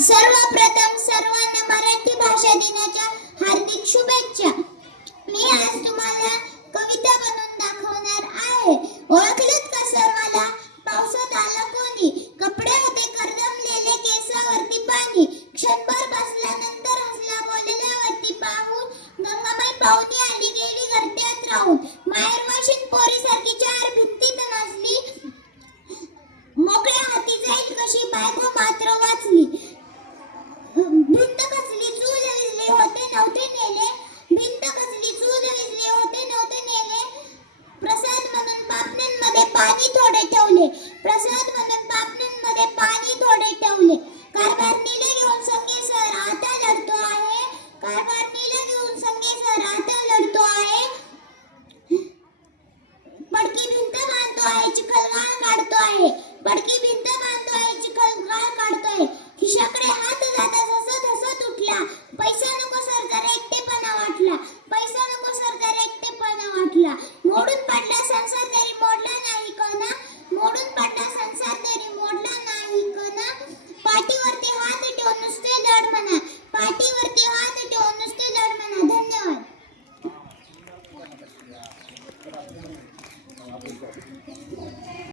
सर्वप्रथम सर्वांना मराठी भाषा दिनाच्या हार्दिक शुभेच्छा। मी आज तुम्हाला कविता बनवून दाखवणार आहे। ओळखलेत का सर मला? पावसात आला